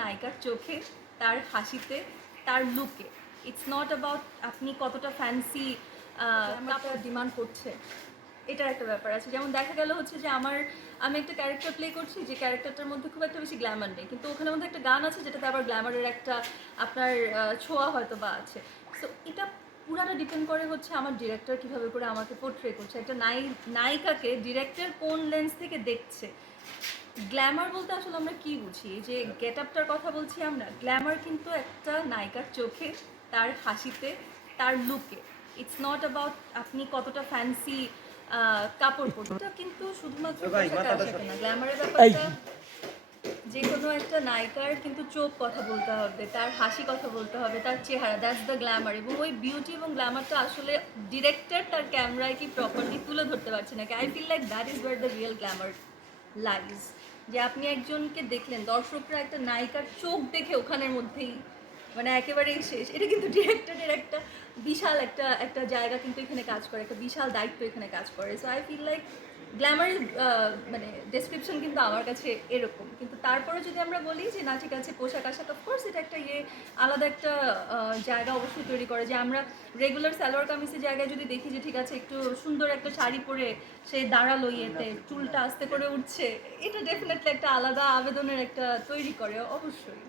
নায়িকার চোখে তার হাসিতে তার লুকে ইটস নট অ্যাবাউট আপনি কতটা ফ্যান্সি ডিমান্ড করছে। এটার একটা ব্যাপার আছে। যেমন দেখা গেল হচ্ছে যে আমার আমি একটা ক্যারেক্টার প্লে করছি যে ক্যারেক্টারটার মধ্যে খুব একটা বেশি গ্ল্যামার নেই। কিন্তু ওখানে মধ্যে একটা গান আছে যেটাতে আবার গ্ল্যামারের একটা আপনার ছোঁয়া হয়তো বা আছে। সো এটা পুরাটা ডিপেন্ড করে হচ্ছে আমার ডিরেক্টর কীভাবে করে আমাকে পোর্ট্রে করছে। একটা নায়িকাকে ডিরেক্টর কোন লেন্স থেকে দেখছে? গ্ল্যামার বলতে আসলে আমরা কি বুঝি? যে গেট আপটার কথা বলছি আমরা গ্ল্যামার কিন্তু একটা নায়িকার চোখে তার হাসিতে তার লুকে ইটস নট অ্যাবাউট আপনি কতটা ফ্যান্সি কাপড় এটা কিন্তু শুধুমাত্র গ্ল্যামারের ব্যাপারটা যে কোনো একটা নায়িকার কিন্তু চোখ কথা বলতে হবে তার হাসি কথা বলতে হবে তার চেহারা দ্যাটস দ্য গ্ল্যামার এবং ওই বিউটি এবং গ্ল্যামারটা আসলে ডিরেক্টর তার ক্যামেরায় কি প্রপারলি তুলে ধরতে পারছে নাকি? I feel like that is where the real glamour lies যে আপনি একজনকে দেখলেন, দর্শকরা একটা নায়িকার চোখ দেখে ওখানের মধ্যেই মানে একেবারেই শেষ। এটা কিন্তু ডিরেক্টরের একটা বিশাল একটা একটা জায়গা কিন্তু এখানে কাজ করে, একটা বিশাল দায়িত্ব এখানে কাজ করে। সো আই ফিল লাইক গ্ল্যামারের মানে ডেসক্রিপশন কিন্তু আমার কাছে এরকম। কিন্তু তারপরে যদি আমরা বলি যে, না, ঠিক আছে, পোশাক আশাক অফকোর্স এটা একটা ইয়ে আলাদা একটা জায়গা অবশ্যই তৈরি করে। যে আমরা রেগুলার সালোয়ার কামিজের জায়গায় যদি দেখি যে, ঠিক আছে, একটু সুন্দর একটা শাড়ি পরে সে দাঁড়াল ইয়েতে, চুলটা আস্তে করে উঠছে। এটা ডেফিনেটলি একটা আলাদা আবেদনের একটা তৈরি করে, অবশ্যই।